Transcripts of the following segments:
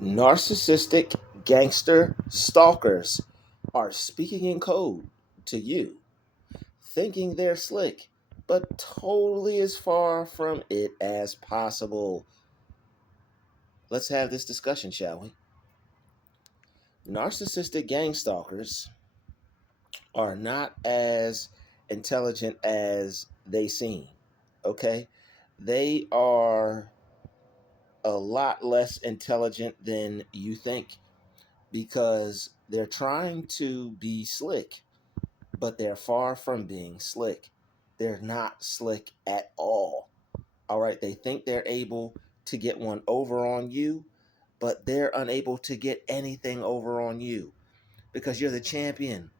Narcissistic gangster stalkers are speaking in code to you, thinking they're slick, but totally as far from it as possible. Let's have this discussion, shall we? Narcissistic gang stalkers are not as intelligent as they seem, okay? They are a lot less intelligent than you think because they're trying to be slick, but they're far from being slick. They're not slick at all. All right, they think they're able to get one over on you, but they're unable to get anything over on you because you're the champion.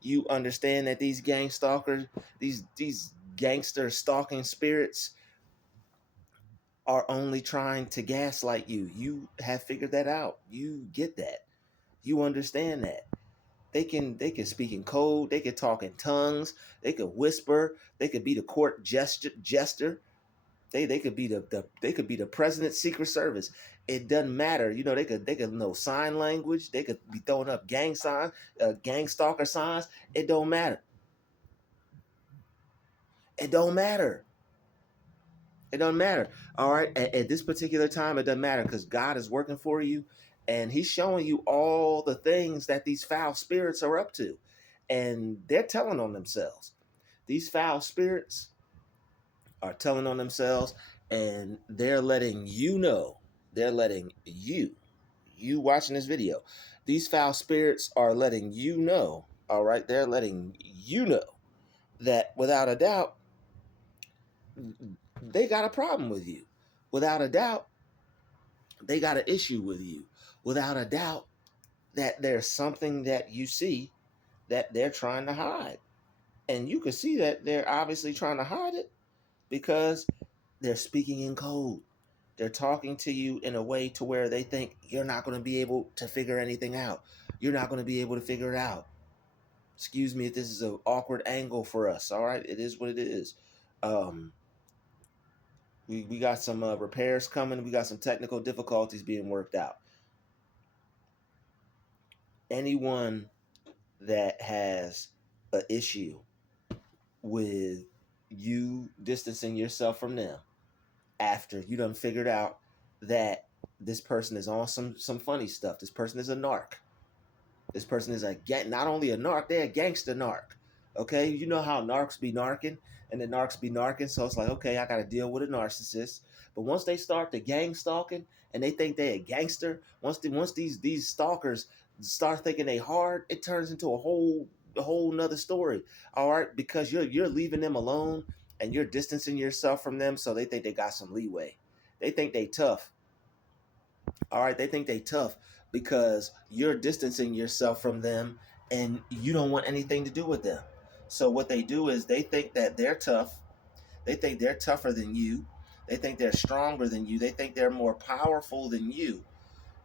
You understand that these gang stalkers, these gangster stalking spirits are only trying to gaslight you. You have figured that out. You get that. You understand that. They can speak in code. They can talk in tongues. They could whisper. They could be the court jester. They could be they could be the president's secret service. It doesn't matter. You know, they could know sign language. They could be throwing up gang signs, gang stalker signs. It don't matter. It don't matter. It doesn't matter. All right. At this particular time, it doesn't matter because God is working for you and He's showing you all the things that these foul spirits are up to. And they're telling on themselves. These foul spirits are telling on themselves and they're letting you know. They're letting you watching this video. These foul spirits are letting you know. All right. They're letting you know that without a doubt, they got a problem with you. Without a doubt, they got an issue with you. Without a doubt, that there's something that you see that they're trying to hide. And you can see that they're obviously trying to hide it because they're speaking in code. They're talking to you in a way to where they think you're not going to be able to figure anything out. You're not going to be able to figure it out. Excuse me if this is an awkward angle for us. All right, it is what it is. Um, we got some repairs coming. We got some technical difficulties being worked out. Anyone that has an issue with you distancing yourself from them after you done figured out that this person is on some funny stuff. This person is a narc. This person is not only a narc, they're a gangster narc. Okay, you know how narcs be narking and the narcs be narking, so it's like, okay, I got to deal with a narcissist. But once they start the gang stalking and they think they're a gangster, once these stalkers start thinking they hard, it turns into a whole nother story. All right, because you're leaving them alone and you're distancing yourself from them, so they think they got some leeway. They think they tough. All right, they think they tough because you're distancing yourself from them and you don't want anything to do with them. So what they do is they think that they're tough. They think they're tougher than you. They think they're stronger than you. They think they're more powerful than you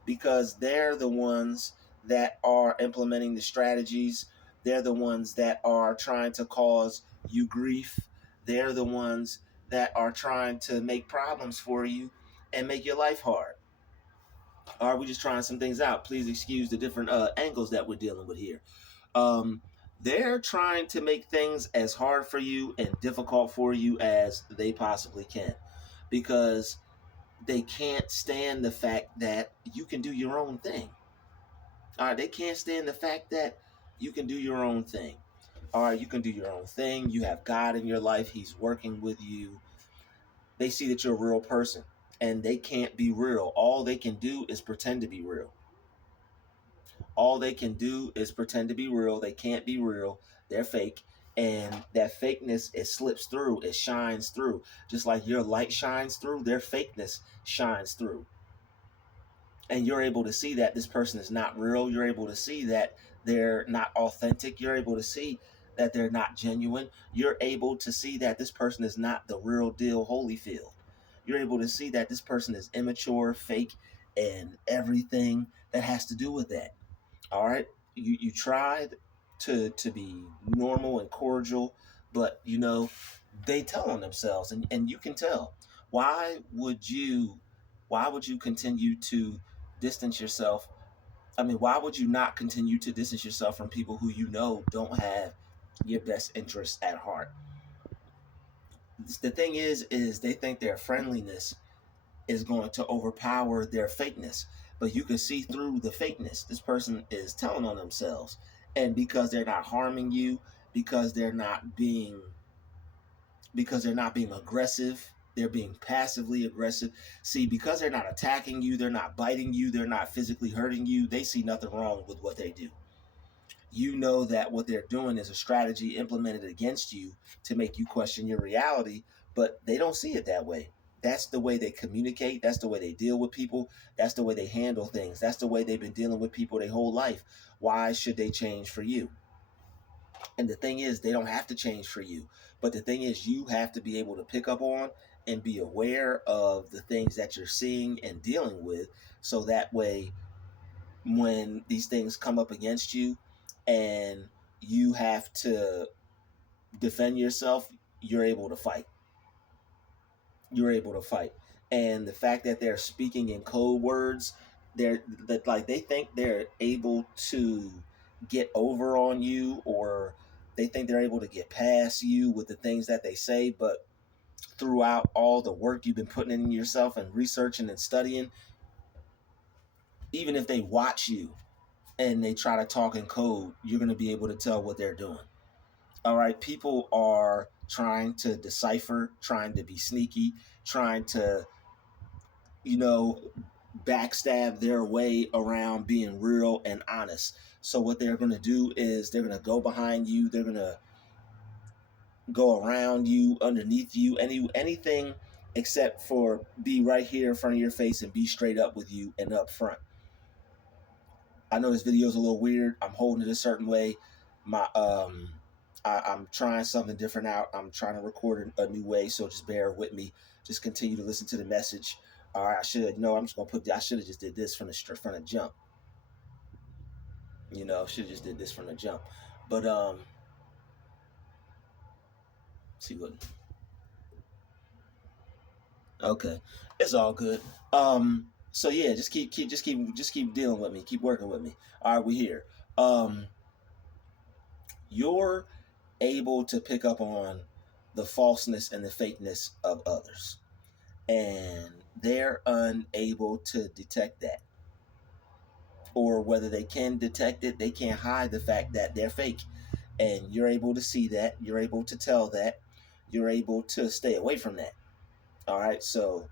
because they're the ones that are implementing the strategies. They're the ones that are trying to cause you grief. They're the ones that are trying to make problems for you and make your life hard. Are we just trying some things out? Please excuse the different angles that we're dealing with here. Um, they're trying to make things as hard for you and difficult for you as they possibly can because they can't stand the fact that you can do your own thing. All right, they can't stand the fact that you can do your own thing. All right, you can do your own thing. You have God in your life. He's working with you. They see that you're a real person and they can't be real. All they can do is pretend to be real. All they can do is pretend to be real. They can't be real. They're fake. And that fakeness, it slips through. It shines through. Just like your light shines through, their fakeness shines through. And you're able to see that this person is not real. You're able to see that they're not authentic. You're able to see that they're not genuine. You're able to see that this person is not the real deal Holyfield. You're able to see that this person is immature, fake, and everything that has to do with that. All right, you tried to be normal and cordial, but they tell on themselves, and you can tell. Why would you why would you continue to distance yourself? I mean, why would you not continue to distance yourself from people who you know don't have your best interests at heart? The thing is they think their friendliness is going to overpower their fakeness, but you can see through the fakeness. This person is telling on themselves, and because they're not harming you, because they're not being aggressive, they're being passively aggressive. See, because they're not attacking you, they're not biting you, they're not physically hurting you, they see nothing wrong with what they do. You know that what they're doing is a strategy implemented against you to make you question your reality, but they don't see it that way. That's the way they communicate. That's the way they deal with people. That's the way they handle things. That's the way they've been dealing with people their whole life. Why should they change for you? And the thing is, they don't have to change for you. But the thing is, you have to be able to pick up on and be aware of the things that you're seeing and dealing with. So that way, when these things come up against you and you have to defend yourself, you're able to fight. You're able to fight. And the fact that they're speaking in code words, they're that like they think they're able to get over on you, or they think they're able to get past you with the things that they say, but throughout all the work you've been putting in yourself and researching and studying, even if they watch you and they try to talk in code, you're going to be able to tell what they're doing. All right, people are trying to decipher, trying to be sneaky, trying to, you know, backstab their way around being real and honest. So what they're going to do is they're going to go behind you, they're going to go around you, underneath you, anything except for be right here in front of your face and be straight up with you and up front. I know this video is a little weird. I'm holding it a certain way. I'm trying something different out. I'm trying to record a new way, so just bear with me. Just continue to listen to the message. All right, I'm just gonna I should have just did this from the jump. Should have just did this from the jump. But see what? Okay, it's all good. So yeah, just keep dealing with me. Keep working with me. All right, we here. You're able to pick up on the falseness and the fakeness of others, and they're unable to detect that, or whether they can detect it, they can't hide the fact that they're fake. And you're able to see that, you're able to tell that, you're able to stay away from that. All right, so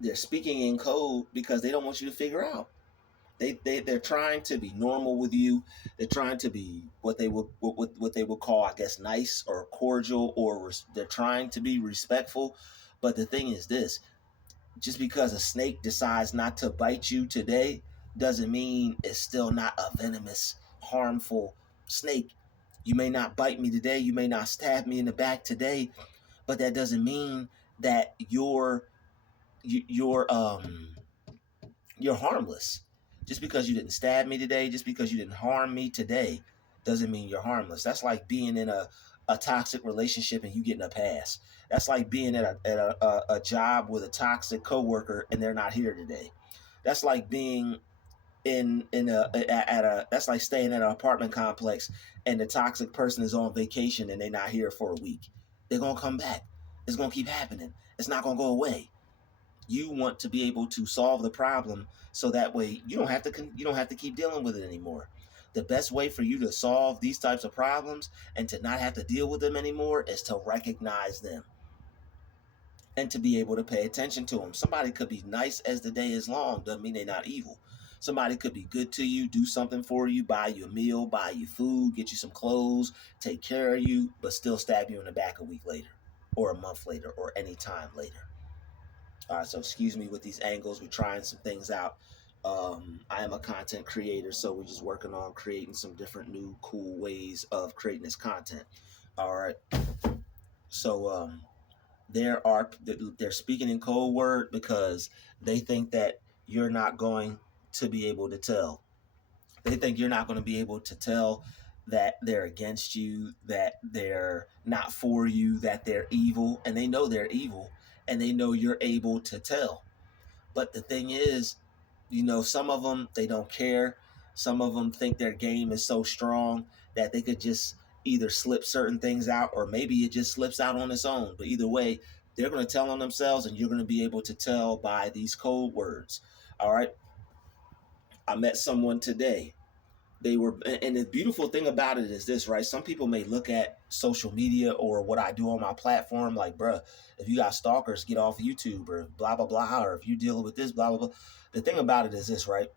they're speaking in code because they don't want you to figure out. They're trying to be normal with you. They're trying to be what they would call, I guess, nice or cordial, or they're trying to be respectful. But the thing is this: just because a snake decides not to bite you today doesn't mean it's still not a venomous, harmful snake. You may not bite me today, you may not stab me in the back today, but that doesn't mean that you're harmless. Just because you didn't stab me today, just because you didn't harm me today, doesn't mean you're harmless. That's like being in a toxic relationship and you getting a pass. That's like being at a job with a toxic coworker and they're not here today. That's like being that's like staying in an apartment complex and the toxic person is on vacation and they're not here for a week. They're gonna come back. It's gonna keep happening. It's not gonna go away. You want to be able to solve the problem so that way you don't have to keep dealing with it anymore. The best way for you to solve these types of problems and to not have to deal with them anymore is to recognize them and to be able to pay attention to them. Somebody could be nice as the day is long, doesn't mean they're not evil. Somebody could be good to you, do something for you, buy you a meal, buy you food, get you some clothes, take care of you, but still stab you in the back a week later or a month later or any time later. All right, so excuse me with these angles. We're trying some things out. I am a content creator, so we're just working on creating some different new cool ways of creating this content. All right. So they're speaking in code word because they think that you're not going to be able to tell. They think you're not going to be able to tell that they're against you, that they're not for you, that they're evil, and they know they're evil, and they know you're able to tell. But the thing is, some of them, they don't care. Some of them think their game is so strong that they could just either slip certain things out, or maybe it just slips out on its own. But either way, they're going to tell on themselves, and you're going to be able to tell by these code words. All right. I met someone today. They were, and the beautiful thing about it is this, right? Some people may look at social media or what I do on my platform like, bruh, if you got stalkers, get off YouTube, or blah blah blah, or if you're dealing with this, blah blah blah. The thing about it is this, right?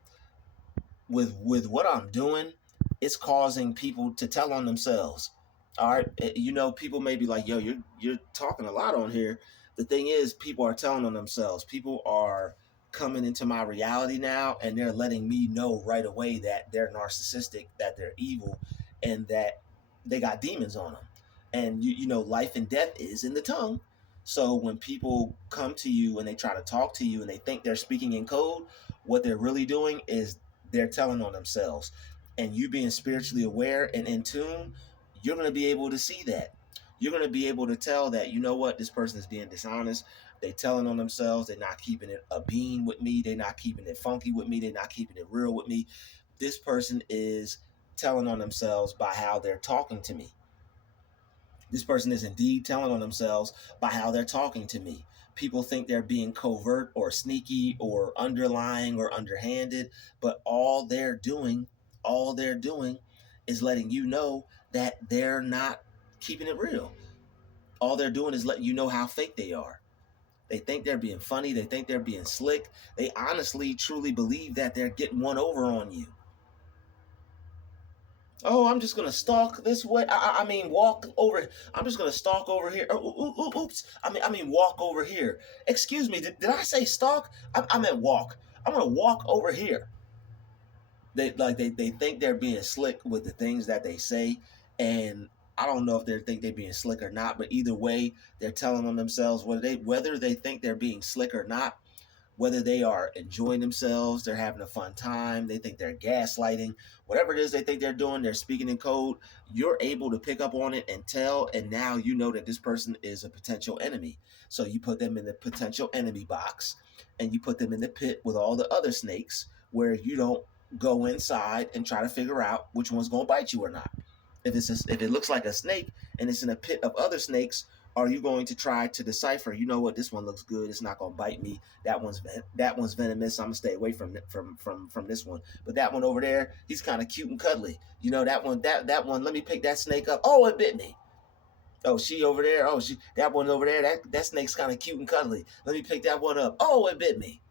With what I'm doing, it's causing people to tell on themselves. All right, people may be like, "Yo, you're talking a lot on here." The thing is, people are telling on themselves. People are coming into my reality now, and they're letting me know right away that they're narcissistic, that they're evil, and that they got demons on them. And life and death is in the tongue. So when people come to you and they try to talk to you and they think they're speaking in code, what they're really doing is they're telling on themselves. And you being spiritually aware and in tune, you're going to be able to see that. You're going to be able to tell that, this person is being dishonest. They telling on themselves. They're not keeping it a bean with me. They're not keeping it funky with me. They're not keeping it real with me. This person is telling on themselves by how they're talking to me. This person is indeed telling on themselves by how they're talking to me. People think they're being covert or sneaky or underlying or underhanded, but all they're doing is letting you know that they're not keeping it real. All they're doing is letting you know how fake they are. They think they're being funny. They think they're being slick. They honestly, truly believe that they're getting one over on you. Oh, I'm just gonna stalk this way. I mean, walk over. I'm just gonna stalk over here. Oops. I mean, walk over here. Excuse me. Did I say stalk? I meant walk. I'm gonna walk over here. They think they're being slick with the things that they say, and I don't know if they think they're being slick or not. But either way, they're telling on themselves whether they think they're being slick or not, whether they are enjoying themselves, they're having a fun time, they think they're gaslighting, whatever it is they think they're doing, they're speaking in code, you're able to pick up on it and tell, and now you know that this person is a potential enemy. So you put them in the potential enemy box, and you put them in the pit with all the other snakes, where you don't go inside and try to figure out which one's going to bite you or not. If it looks like a snake and it's in a pit of other snakes, are you going to try to decipher? You know what? This one looks good. It's not gonna bite me. That one's venomous. I'm gonna stay away from this one. But that one over there, he's kind of cute and cuddly. That one. That one. Let me pick that snake up. Oh, it bit me. Oh, she over there. Oh, that one over there. That snake's kind of cute and cuddly. Let me pick that one up. Oh, it bit me.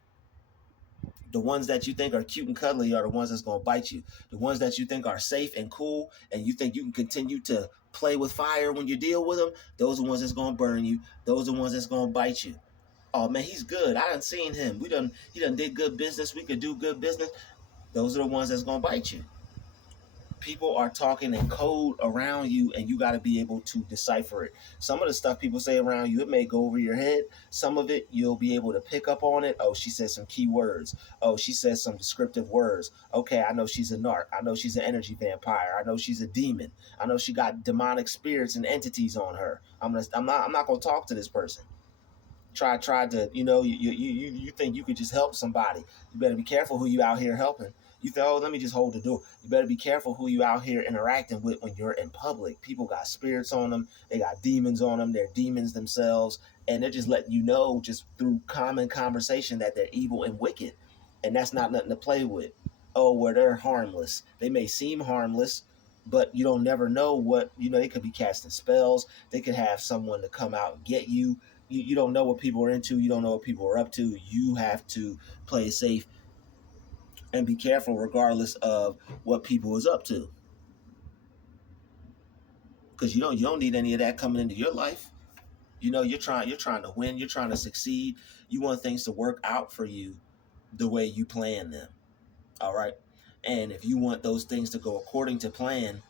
The ones that you think are cute and cuddly are the ones that's going to bite you. The ones that you think are safe and cool, and you think you can continue to play with fire when you deal with them, those are the ones that's going to burn you. Those are the ones that's going to bite you. Oh man, he's good. I done seen him. He done did good business. We could do good business. Those are the ones that's going to bite you. People are talking in code around you, and you got to be able to decipher it. Some of the stuff people say around you, it may go over your head. Some of it you'll be able to pick up on it. Oh, she said some key words. Oh, she said some descriptive words. Okay, I know she's a narc. I know she's an energy vampire. I know she's a demon. I know she got demonic spirits and entities on her. I'm not gonna talk to this person. Try to, you think you could just help somebody. You better be careful who you out here helping. You think, oh, let me just hold the door. You better be careful who you out here interacting with when you're in public. People got spirits on them. They got demons on them. They're demons themselves. And they're just letting you know, just through common conversation, that they're evil and wicked. And that's not nothing to play with. Oh, where they're harmless. They may seem harmless, but you don't never know what, they could be casting spells. They could have someone to come out and get you. You don't know what people are into. You don't know what people are up to. You have to play safe and be careful regardless of what people is up to. Because you don't need any of that coming into your life. You're trying to win. You're trying to succeed. You want things to work out for you the way you plan them. All right. And if you want those things to go according to plan,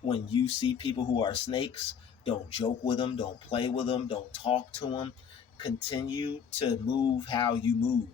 when you see people who are snakes, don't joke with them, don't play with them, don't talk to them. Continue to move how you move.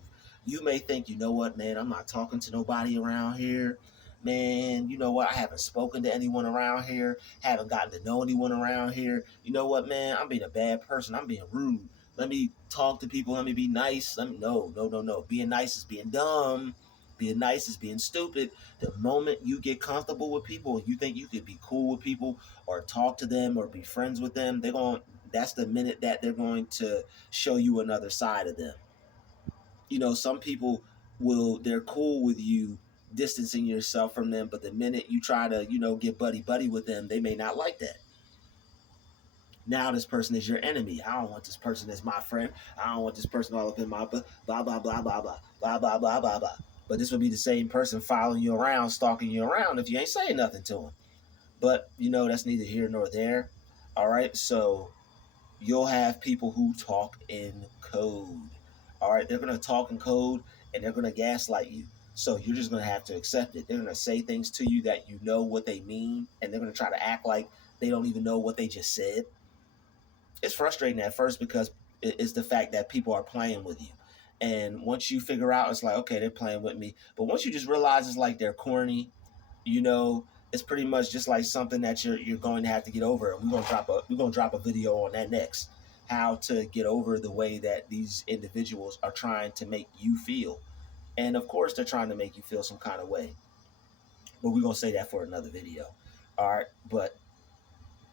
You may think, you know what, man, I'm not talking to nobody around here. Man, you know what? I haven't spoken to anyone around here, haven't gotten to know anyone around here. You know what, man? I'm being a bad person. I'm being rude. let me talk to people, let me be nice. No. Being nice is being dumb. Being nice is being stupid. The moment you get comfortable with people, you think you could be cool with people or talk to them or be friends with them, that's the minute that they're going to show you another side of them. Some people they're cool with you distancing yourself from them, but the minute you try to, get buddy buddy with them, they may not like that. Now this person is your enemy. I don't want this person as my friend. I don't want this person all up in my blah blah blah blah blah blah blah blah blah blah blah. But this would be the same person following you around, stalking you around if you ain't saying nothing to them. But that's neither here nor there. All right, so you'll have people who talk in code. All right, they're gonna talk in code and they're gonna gaslight you. So you're just gonna have to accept it. They're gonna say things to you that you know what they mean, and they're gonna try to act like they don't even know what they just said. It's frustrating at first because it's the fact that people are playing with you. And once you figure out, it's like, okay, they're playing with me. But once you just realize it's like they're corny, it's pretty much just like something that you're going to have to get over. And we're gonna drop a video on that next. How to get over the way that these individuals are trying to make you feel. And of course they're trying to make you feel some kind of way. But we're gonna say that for another video. All right. But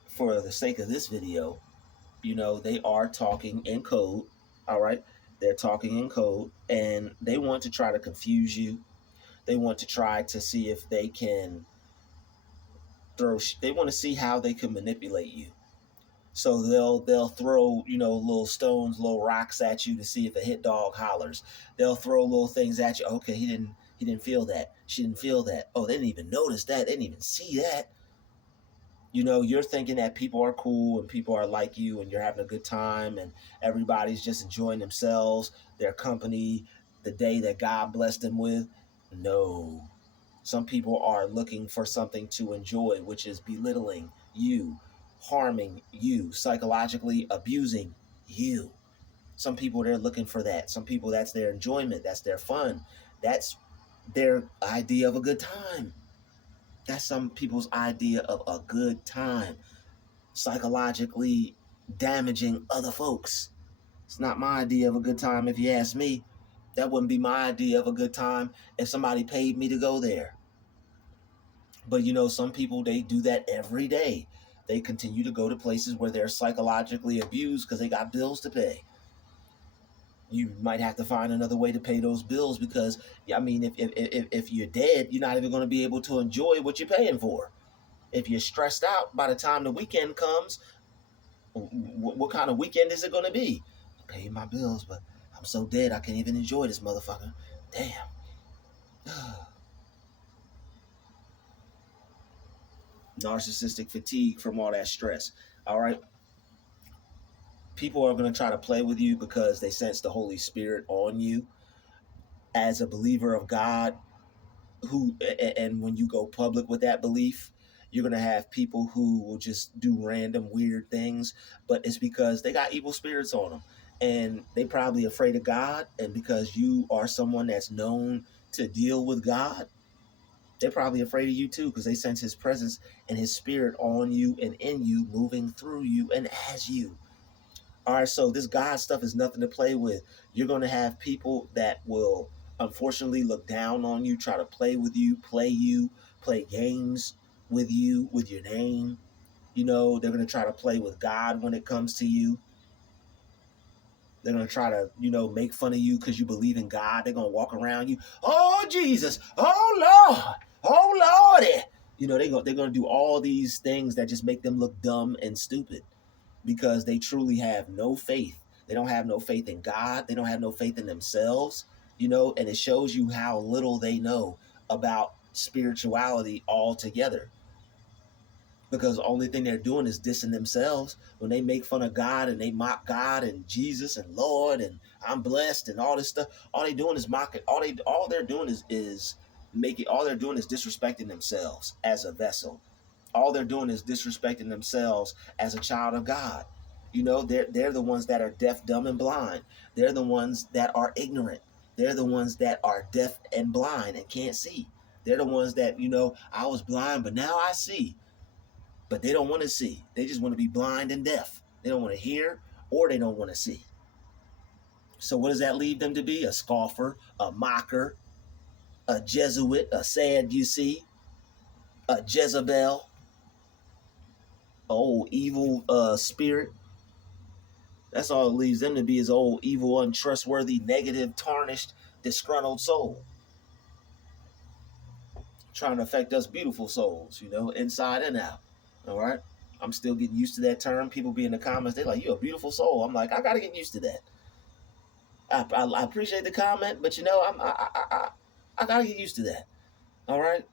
for the sake of this video, they are talking in code. All right. They're talking in code and they want to try to confuse you. They want to try to see if they can they want to see how they can manipulate you. So they'll throw, little stones, little rocks at you to see if a hit dog hollers. They'll throw little things at you. Okay, he didn't feel that. She didn't feel that. Oh, they didn't even notice that. They didn't even see that. You're thinking that people are cool and people are like you and you're having a good time and everybody's just enjoying themselves, their company, the day that God blessed them with. No. Some people are looking for something to enjoy, which is belittling you, harming you, psychologically abusing you. Some people, they're looking for that. Some people, that's their enjoyment. That's their fun. That's their idea of a good time. That's some people's idea of a good time. Psychologically damaging other folks. It's not my idea of a good time, if you ask me. That wouldn't be my idea of a good time if somebody paid me to go there. But some people, they do that every day. They continue to go to places where they're psychologically abused because they got bills to pay. You might have to find another way to pay those bills because, if you're dead, you're not even going to be able to enjoy what you're paying for. If you're stressed out by the time the weekend comes, what kind of weekend is it going to be? I'm paying my bills, but I'm so dead I can't even enjoy this motherfucker. Damn. Narcissistic fatigue from all that stress. All right. People are going to try to play with you because they sense the Holy Spirit on you as a believer of God. And when you go public with that belief, you're going to have people who will just do random weird things, but it's because they got evil spirits on them and they probably afraid of God. And because you are someone that's known to deal with God, they're probably afraid of you too, because they sense his presence and his spirit on you and in you, moving through you and as you. All right, so this God stuff is nothing to play with. You're going to have people that will unfortunately look down on you, try to play with you, play games with you, with your name. They're going to try to play with God when it comes to you. They're going to try to, make fun of you because you believe in God. They're going to walk around you. Oh, Jesus. Oh, Lord. Oh, Lordy. They're going to do all these things that just make them look dumb and stupid because they truly have no faith. They don't have no faith in God. They don't have no faith in themselves, and it shows you how little they know about spirituality altogether. Because the only thing they're doing is dissing themselves. When they make fun of God and they mock God and Jesus and Lord and I'm blessed and all this stuff, all they doing is mocking. All they're doing is making. All they're doing is disrespecting themselves as a vessel. All they're doing is disrespecting themselves as a child of God. They're the ones that are deaf, dumb, and blind. They're the ones that are ignorant. They're the ones that are deaf and blind and can't see. They're the ones that, I was blind, but now I see. But they don't want to see. They just want to be blind and deaf. They don't want to hear or they don't want to see. So what does that leave them to be? A scoffer, a mocker, a Jesuit, a Sadducee, a Jezebel, old evil spirit. That's all it leaves them to be, is old, evil, untrustworthy, negative, tarnished, disgruntled soul. Trying to affect us beautiful souls, inside and out. All right? I'm still getting used to that term. People be in the comments, they're like, "You're a beautiful soul." I'm like, I got to get used to that. I appreciate the comment, but I got to get used to that. All right?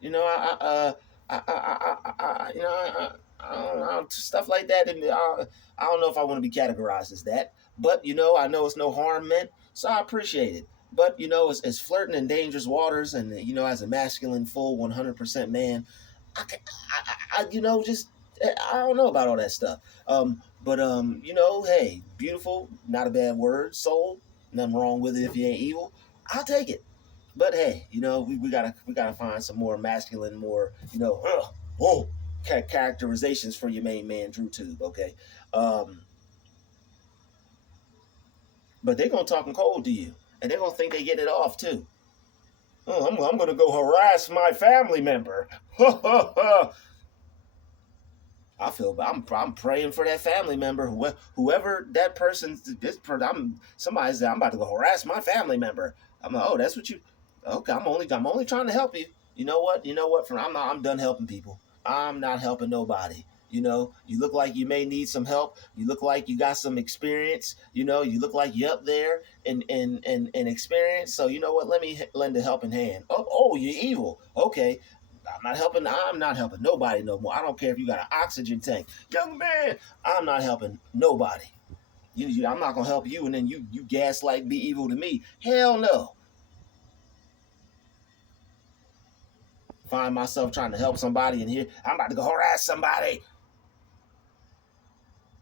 Stuff like that. And I don't know if I want to be categorized as that, but I know it's no harm meant, so I appreciate it. But it's flirting in dangerous waters, and as a masculine, full 100% man, just I don't know about all that stuff. But hey, beautiful, not a bad word. Soul, nothing wrong with it if you ain't evil. I'll take it. But hey, we gotta find some more masculine, more characterizations for your main man, Druuill. Okay, but they're gonna talk cold to you, and they're gonna think they getting it off too. Oh, I'm gonna go harass my family member. I'm praying for that family member, whoever that person. Somebody said I'm about to go harass my family member. I'm like, oh, that's what you. Okay, I'm only trying to help you. You know what? I'm done helping people. I'm not helping nobody. You look like you may need some help. You look like you got some experience. You look like you're up there in experience. So you know what? Let me lend a helping hand. Oh, you're evil. Okay, I'm not helping nobody no more. I don't care if you got an oxygen tank. Young man, I'm not helping nobody. I'm not going to help you, and then you gaslight, be evil to me. Hell no. Find myself trying to help somebody, and here I'm about to go harass somebody.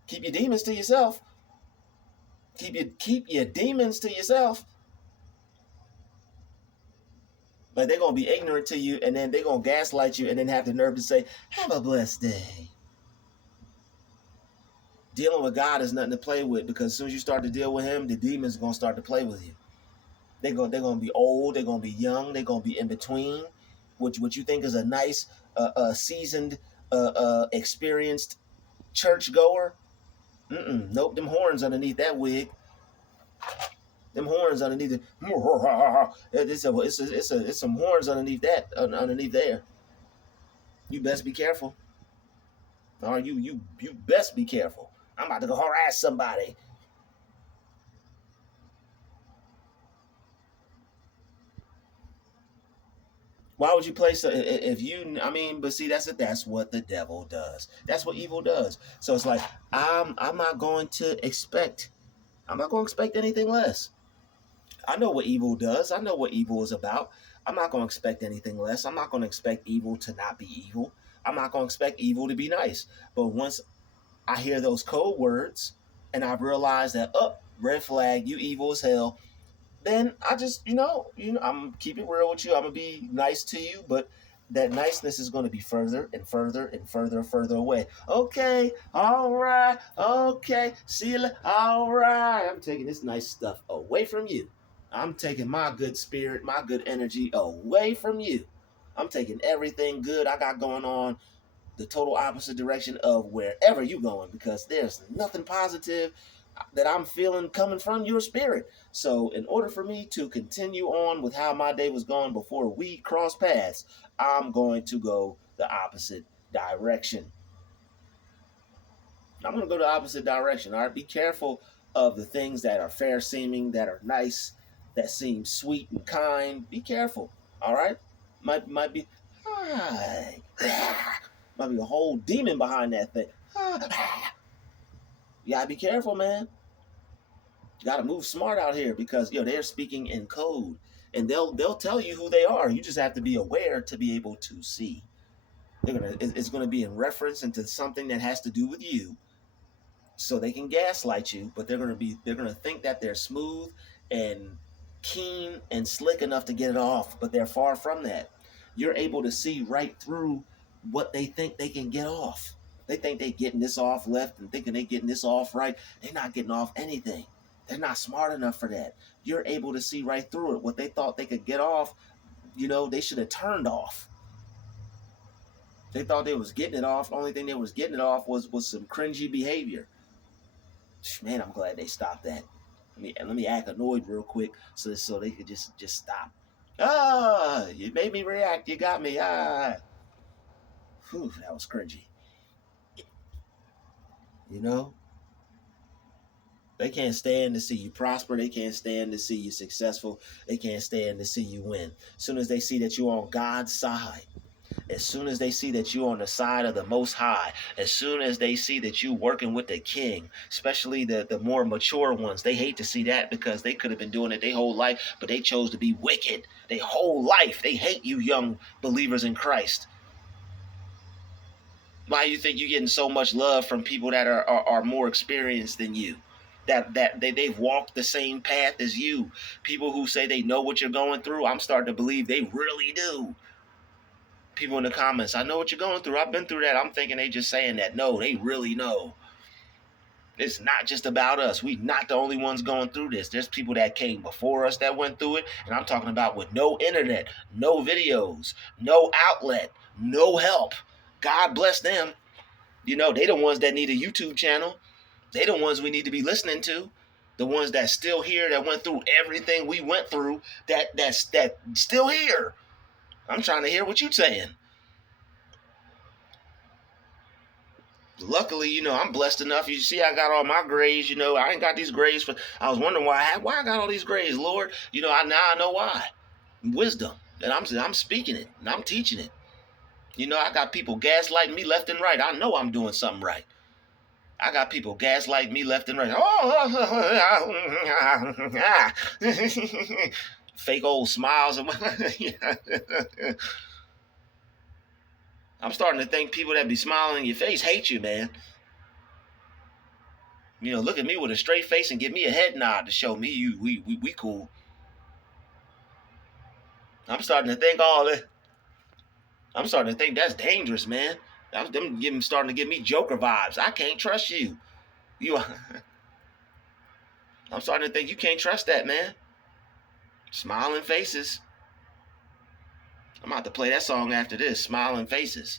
Keep your demons to yourself. Keep your demons to yourself. Like, they're going to be ignorant to you, and then they're going to gaslight you, and then have the nerve to say, "Have a blessed day." Dealing with God is nothing to play with, because as soon as you start to deal with him, the demons are going to start to play with you. They're going to be old, they're going to be young, they're going to be in between. What you think is a nice, seasoned, experienced churchgoer. Nope, them horns underneath that wig. Them horns underneath it. It's some horns underneath that, underneath there. You best be careful. Or you best be careful. I'm about to go harass somebody. Why would you place if you? I mean, but see, that's what the devil does. That's what evil does. So it's like I'm not going to expect. I'm not going to expect anything less. I know what evil does. I know what evil is about. I'm not going to expect anything less. I'm not going to expect evil to not be evil. I'm not going to expect evil to be nice. But once I hear those code words, and I realize that, red flag, you evil as hell, then I just, I'm keep it real with you. I'm gonna be nice to you, but that niceness is going to be further and further and further away. Okay, all right, okay, see you later. All right, I'm taking this nice stuff away from you. I'm taking my good spirit, my good energy away from you. I'm taking everything good I got going on the total opposite direction of wherever you're going, because there's nothing positive that I'm feeling coming from your spirit. So in order for me to continue on with how my day was going before we cross paths, I'm going to go the opposite direction. I'm going to go the opposite direction. All right, be careful of the things that are fair seeming, that are nice, that seem sweet and kind. Be careful. All right, might be hi. Might be a whole demon behind that thing. You gotta be careful, man. You gotta move smart out here, because they're speaking in code, and they'll tell you who they are. You just have to be aware to be able to see. It's gonna be in reference into something that has to do with you, so they can gaslight you. But they're gonna think that they're smooth and keen and slick enough to get it off, but they're far from that. You're able to see right through what they think they can get off. They think they're getting this off left and thinking they're getting this off right. They're not getting off anything. They're not smart enough for that. You're able to see right through it. What they thought they could get off, they should have turned off. They thought they was getting it off. The only thing they was getting it off was some cringy behavior. Man, I'm glad they stopped that. Let me act annoyed real quick so they could just stop. You made me react. You got me. Whew, that was cringy. They can't stand to see you prosper. They can't stand to see you successful. They can't stand to see you win. As soon as they see that you're on God's side, as soon as they see that you're on the side of the Most High, as soon as they see that you're working with the King, especially the more mature ones, they hate to see that because they could have been doing it their whole life, but they chose to be wicked their whole life. They hate you young believers in Christ. Why do you think you're getting so much love from people that are more experienced than you? That they've walked the same path as you. People who say they know what you're going through, I'm starting to believe they really do. People in the comments, I know what you're going through. I've been through that. I'm thinking they just saying that. No, they really know. It's not just about us. We're not the only ones going through this. There's people that came before us that went through it. And I'm talking about with no internet, no videos, no outlet, no help. God bless them. They the ones that need a YouTube channel. They the ones we need to be listening to. The ones that still here, that went through everything we went through, that's still here. I'm trying to hear what you're saying. Luckily, I'm blessed enough. You see, I got all my grades. I ain't got these grades for. I was wondering why I got all these grades, Lord. I know why. Wisdom, and I'm speaking it, and I'm teaching it. I got people gaslighting me left and right. I know I'm doing something right. I got people gaslighting me left and right. Fake old smiles. I'm starting to think people that be smiling in your face hate you, man. Look at me with a straight face and give me a head nod to show me we cool. I'm starting to think all that. I'm starting to think that's dangerous, man. Them starting to give me Joker vibes. I can't trust you. I'm starting to think you can't trust that, man. Smiling faces. I'm about to play that song after this. Smiling faces.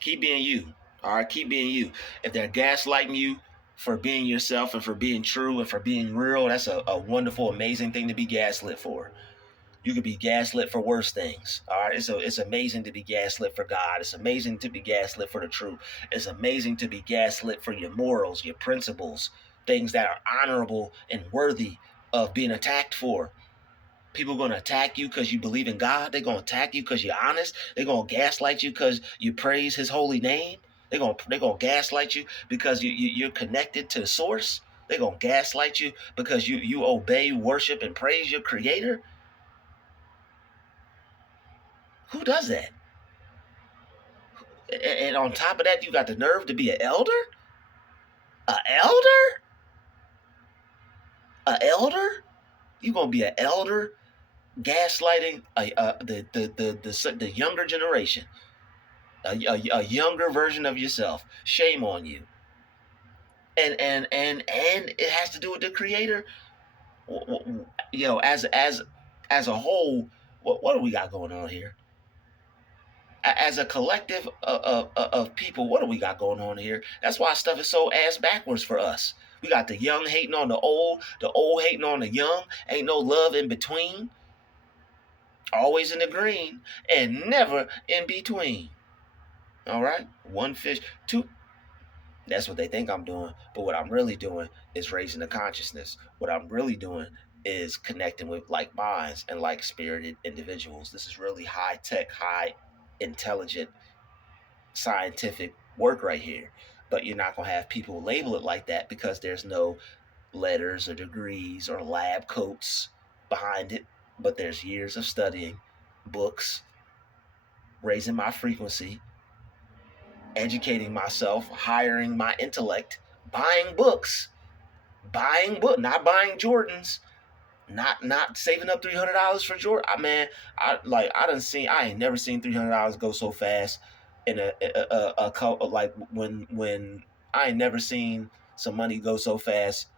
Keep being you. All right, keep being you. If they're gaslighting you for being yourself and for being true and for being real, that's a wonderful, amazing thing to be gaslit for. You could be gaslit for worse things. All right, it's amazing to be gaslit for God. It's amazing to be gaslit for the truth. It's amazing to be gaslit for your morals, your principles, things that are honorable and worthy of being attacked for. People are going to attack you because you believe in God. They're going to attack you because you're honest. They're going to gaslight you because you praise his holy name. They're going to gaslight you because you're connected to the source. They're going to gaslight you because you obey, worship, and praise your creator. Who does that? And on top of that, you got the nerve to be an elder? An elder? An elder? You going to be an elder gaslighting the younger generation, a younger version of yourself. Shame on you. And it has to do with the creator. As a whole, what do we got going on here? As a collective of people, what do we got going on here? That's why stuff is so ass backwards for us. We got the young hating on the old hating on the young. Ain't no love in between. Always in the green and never in between. All right? One fish, two. That's what they think I'm doing. But what I'm really doing is raising the consciousness. What I'm really doing is connecting with like minds and like spirited individuals. This is really high tech, high intelligent, scientific work right here. But you're not going to have people label it like that because there's no letters or degrees or lab coats behind it. But there's years of studying, books, raising my frequency, educating myself, hiring my intellect, buying books, not buying Jordans, not saving up $300 for Jordan. I ain't never seen $300 go so fast in a couple, like when I ain't never seen some money go so fast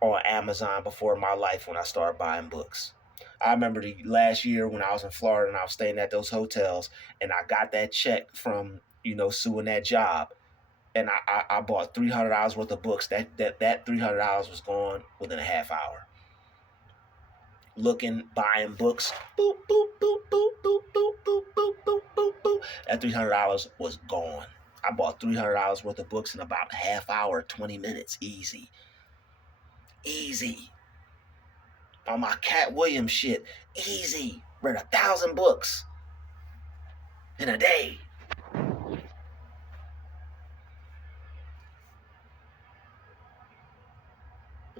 on Amazon before in my life when I started buying books. I remember the last year when I was in Florida and I was staying at those hotels and I got that check from, Sue and that job. And I bought $300 worth of books. That $300 was gone within a half hour. Looking, buying books, boop, boop, boop, boop, boop, boop, boop, boop, boop, boop, boop. That $300 was gone. I bought $300 worth of books in about a half hour, 20 minutes, easy. Easy. On my Cat Williams shit, easy. Read 1,000 books in a day.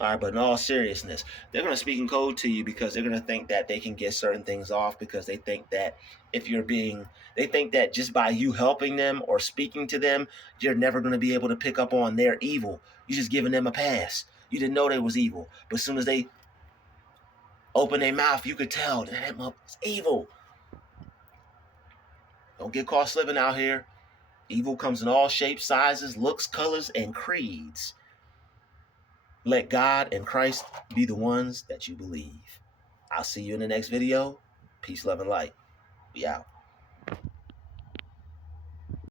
All right, but in all seriousness, they're going to speak in code to you because they're going to think that they can get certain things off because they think that they think that just by you helping them or speaking to them, you're never going to be able to pick up on their evil. You're just giving them a pass. You didn't know they was evil, but as soon as they open their mouth, you could tell that it's evil. Don't get caught slipping out here. Evil comes in all shapes, sizes, looks, colors, and creeds. Let God and Christ be the ones that you believe. I'll see you in the next video. Peace, love, and light. We out.